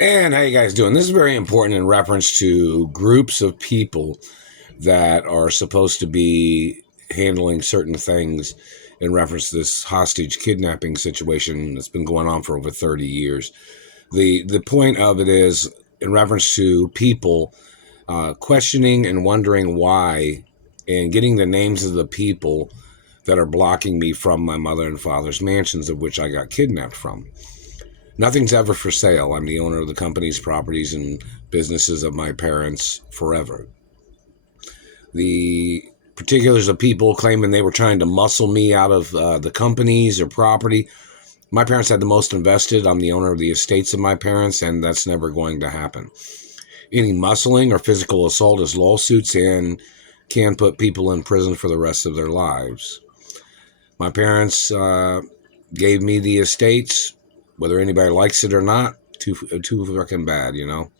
And how you guys doing? This is very important in reference to groups of people that are supposed to be handling certain things in reference to this hostage kidnapping situation that's been going on for over 30 years. The point of it is in reference to people questioning and wondering why and getting the names of the people that are blocking me from my mother and father's mansions of which I got kidnapped from. Nothing's ever for sale. I'm the owner of the company's properties and businesses of my parents forever. The particulars of people claiming they were trying to muscle me out of the companies or property. My parents had the most invested. I'm the owner of the estates of my parents, and that's never going to happen. Any muscling or physical assault is lawsuits and can put people in prison for the rest of their lives. My parents gave me the estates, whether anybody likes it or not, too fucking bad, you know.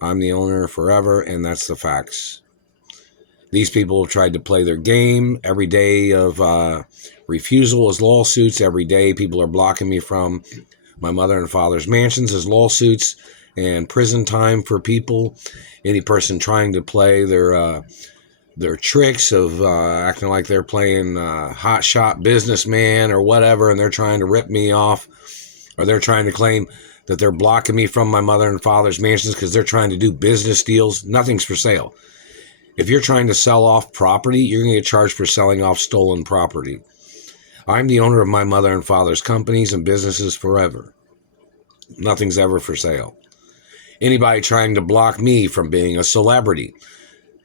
I'm the owner forever, and that's the facts. These people have tried to play their game. Every day of refusal is lawsuits. Every day people are blocking me from my mother and father's mansions is lawsuits and prison time for people. Any person trying to play their tricks of acting like they're playing hot shot businessman or whatever, and they're trying to rip me off, or they're trying to claim that they're blocking me from my mother and father's mansions because they're trying to do business deals. Nothing's for sale. If you're trying to sell off property, you're going to get charged for selling off stolen property. I'm the owner of my mother and father's companies and businesses forever. Nothing's ever for sale. Anybody trying to block me from being a celebrity,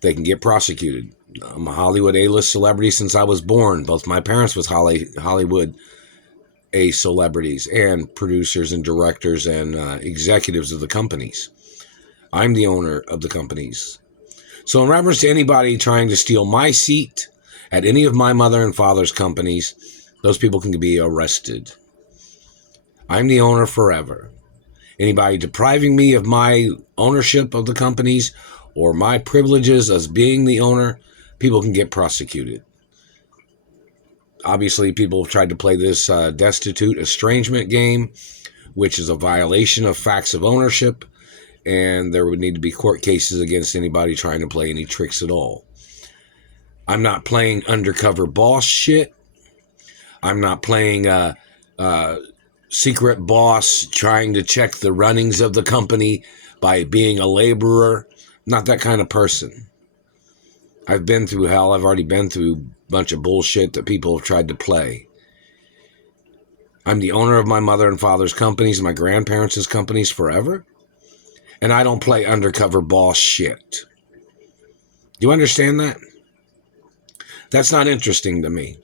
they can get prosecuted. I'm a Hollywood A-list celebrity since I was born. Both my parents was Hollywood A celebrities and producers and directors and executives of the companies. I'm the owner of the companies. So in reference to anybody trying to steal my seat at any of my mother and father's companies, those people can be arrested. I'm the owner forever. Anybody depriving me of my ownership of the companies or my privileges as being the owner, people can get prosecuted. Obviously, people have tried to play this destitute estrangement game, which is a violation of facts of ownership, and there would need to be court cases against anybody trying to play any tricks at all. I'm not playing undercover boss shit. I'm not playing secret boss trying to check the runnings of the company by being a laborer. Not that kind of person. I've been through hell. I've already been through a bunch of bullshit that people have tried to play. I'm the owner of my mother and father's companies and my grandparents' companies forever. And I don't play undercover boss shit. Do you understand that? That's not interesting to me.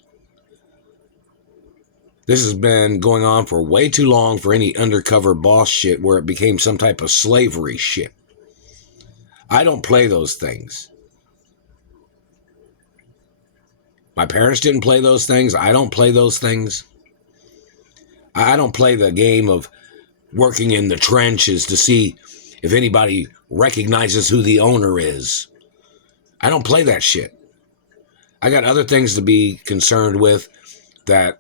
This has been going on for way too long for any undercover boss shit where it became some type of slavery shit. I don't play those things. My parents didn't play those things. I don't play those things. I don't play the game of working in the trenches to see if anybody recognizes who the owner is. I don't play that shit. I got other things to be concerned with. That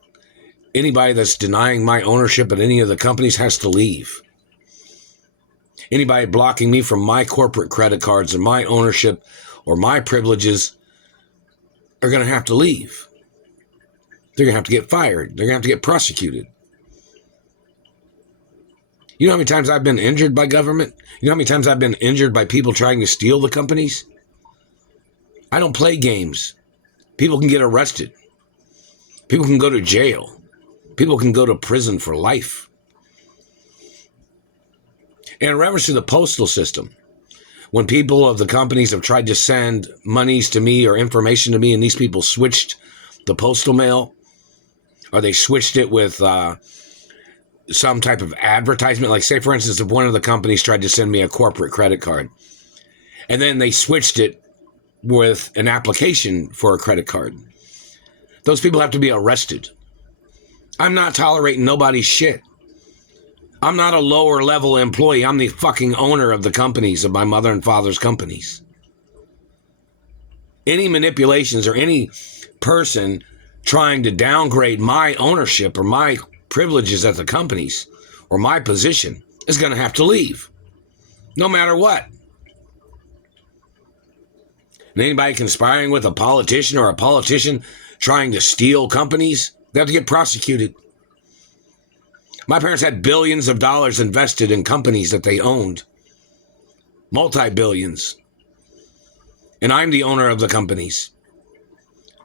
anybody that's denying my ownership at any of the companies has to leave. Anybody blocking me from my corporate credit cards and my ownership or my privileges are going to have to leave. They're going to have to get fired. They're going to have to get prosecuted. You know how many times I've been injured by government? You know how many times I've been injured by people trying to steal the companies? I don't play games. People can get arrested. People can go to jail. People can go to prison for life. And in reference to the postal system, when people of the companies have tried to send monies to me or information to me and these people switched the postal mail, or they switched it with some type of advertisement, like say for instance, if one of the companies tried to send me a corporate credit card and then they switched it with an application for a credit card, those people have to be arrested. I'm not tolerating nobody's shit. I'm not a lower level employee. I'm the fucking owner of the companies, of my mother and father's companies. Any manipulations or any person trying to downgrade my ownership or my privileges at the companies or my position is going to have to leave, no matter what. And anybody conspiring with a politician or a politician trying to steal companies, they have to get prosecuted. My parents had billions of dollars invested in companies that they owned, multi-billions. And I'm the owner of the companies.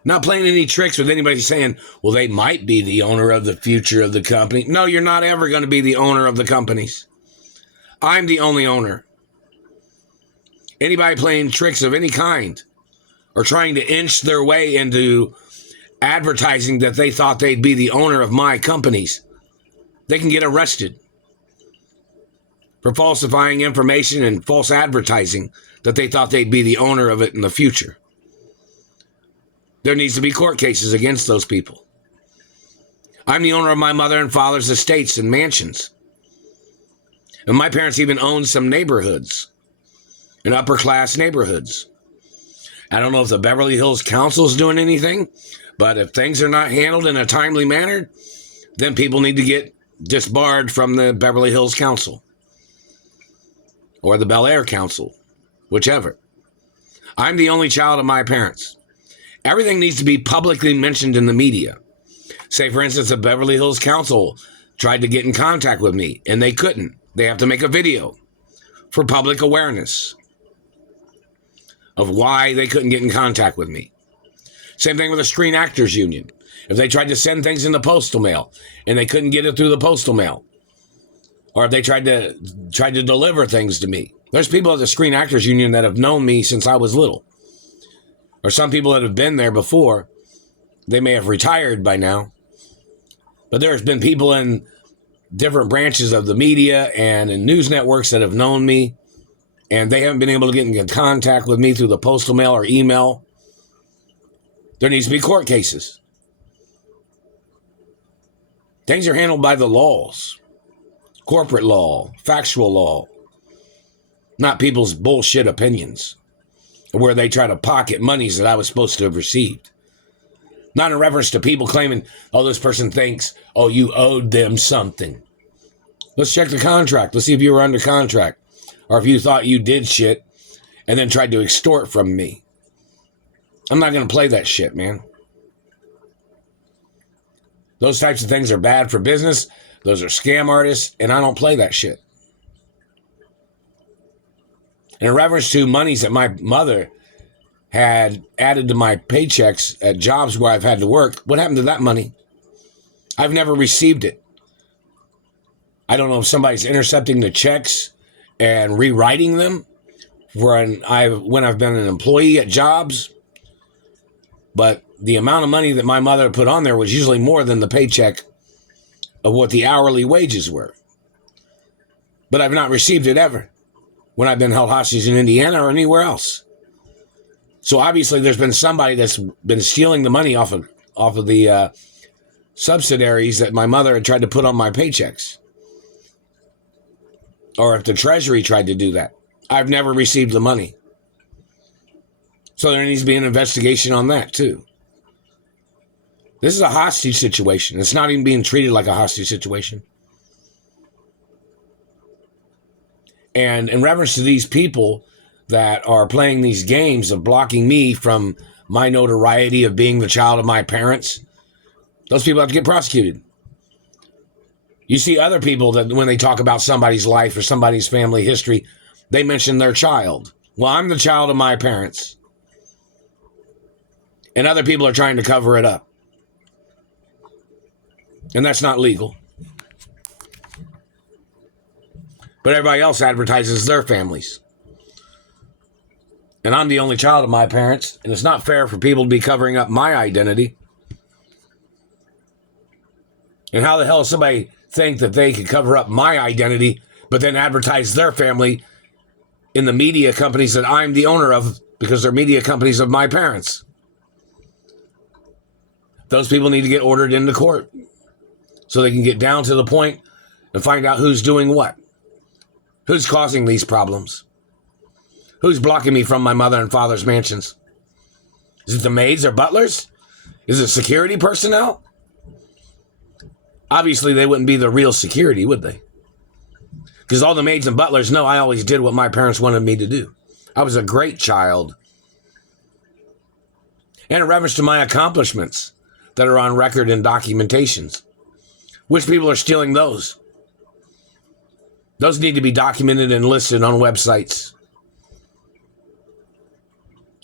Not playing any tricks with anybody saying, well, they might be the owner of the future of the company. No, you're not ever going to be the owner of the companies. I'm the only owner. Anybody playing tricks of any kind or trying to inch their way into advertising that they thought they'd be the owner of my companies, they can get arrested for falsifying information and false advertising that they thought they'd be the owner of it in the future. There needs to be court cases against those people. I'm the owner of my mother and father's estates and mansions. And my parents even owned some neighborhoods, and upper class neighborhoods. I don't know if the Beverly Hills Council is doing anything, but if things are not handled in a timely manner, then people need to get disbarred from the Beverly Hills Council or the Bel Air Council, whichever. I'm the only child of my parents. Everything needs to be publicly mentioned in the media. Say, for instance, the Beverly Hills Council tried to get in contact with me, and they couldn't. They have to make a video for public awareness of why they couldn't get in contact with me. Same thing with the Screen Actors Union. If they tried to send things in the postal mail, and they couldn't get it through the postal mail, or if they tried to deliver things to me. There's people at the Screen Actors Union that have known me since I was little. Or some people that have been there before. They may have retired by now. But there's been people in different branches of the media and in news networks that have known me, and they haven't been able to get in contact with me through the postal mail or email. There needs to be court cases. Things are handled by the laws. Corporate law, factual law. Not people's bullshit opinions, where they try to pocket monies that I was supposed to have received. Not in reference to people claiming, oh, this person thinks, oh, you owed them something. Let's check the contract. Let's see if you were under contract. Or if you thought you did shit and then tried to extort from me. I'm not going to play that shit, man. Those types of things are bad for business. Those are scam artists, and I don't play that shit. In reference to monies that my mother had added to my paychecks at jobs where I've had to work, what happened to that money? I've never received it. I don't know if somebody's intercepting the checks and rewriting them when I've been an employee at jobs, but the amount of money that my mother put on there was usually more than the paycheck of what the hourly wages were. But I've not received it ever when I've been held hostage in Indiana or anywhere else. So obviously there's been somebody that's been stealing the money off of the subsidiaries that my mother had tried to put on my paychecks. Or if the Treasury tried to do that. I've never received the money. So there needs to be an investigation on that too. This is a hostage situation. It's not even being treated like a hostage situation. And in reference to these people that are playing these games of blocking me from my notoriety of being the child of my parents, those people have to get prosecuted. You see other people that when they talk about somebody's life or somebody's family history, they mention their child. Well, I'm the child of my parents. And other people are trying to cover it up. And that's not legal. But everybody else advertises their families. And I'm the only child of my parents, and it's not fair for people to be covering up my identity. And how the hell does somebody think that they could cover up my identity, but then advertise their family in the media companies that I'm the owner of because they're media companies of my parents? Those people need to get ordered into court so they can get down to the point and find out who's doing what. Who's causing these problems? Who's blocking me from my mother and father's mansions? Is it the maids or butlers? Is it security personnel? Obviously, they wouldn't be the real security, would they? Because all the maids and butlers know I always did what my parents wanted me to do. I was a great child. And in reference to my accomplishments that are on record in documentations, which people are stealing those? Those need to be documented and listed on websites.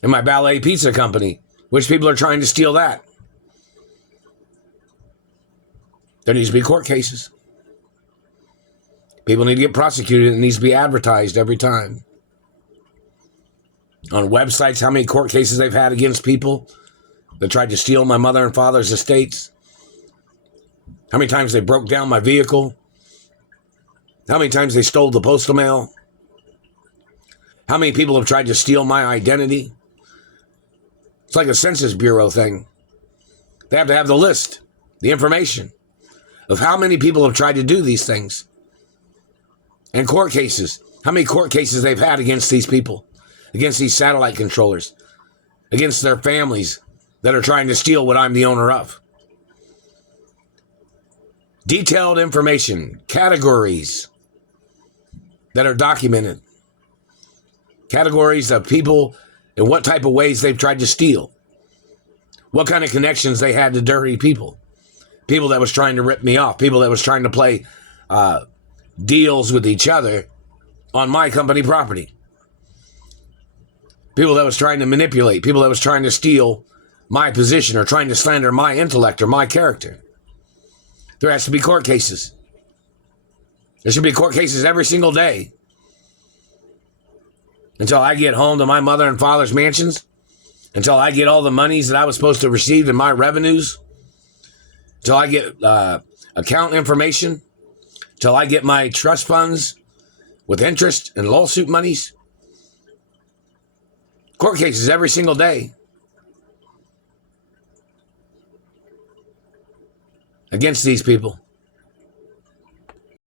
And my ballet pizza company, which people are trying to steal that? There needs to be court cases. People need to get prosecuted. It needs to be advertised every time. On websites, how many court cases they've had against people that tried to steal my mother and father's estates. How many times they broke down my vehicle. How many times they stole the postal mail. How many people have tried to steal my identity. It's like a Census Bureau thing. They have to have the list, the information of how many people have tried to do these things. And court cases. How many court cases they've had against these people, against these satellite controllers, against their families that are trying to steal what I'm the owner of. Detailed information, categories that are documented. Categories of people and what type of ways they've tried to steal. What kind of connections they had to dirty people. People that was trying to rip me off. People that was trying to play deals with each other on my company property. People that was trying to manipulate. People that was trying to steal my position or trying to slander my intellect or my character. There has to be court cases. There should be court cases every single day. Until I get home to my mother and father's mansions. Until I get all the monies that I was supposed to receive in my revenues. Until I get account information. Until I get my trust funds with interest and lawsuit monies. Court cases every single day. Against these people.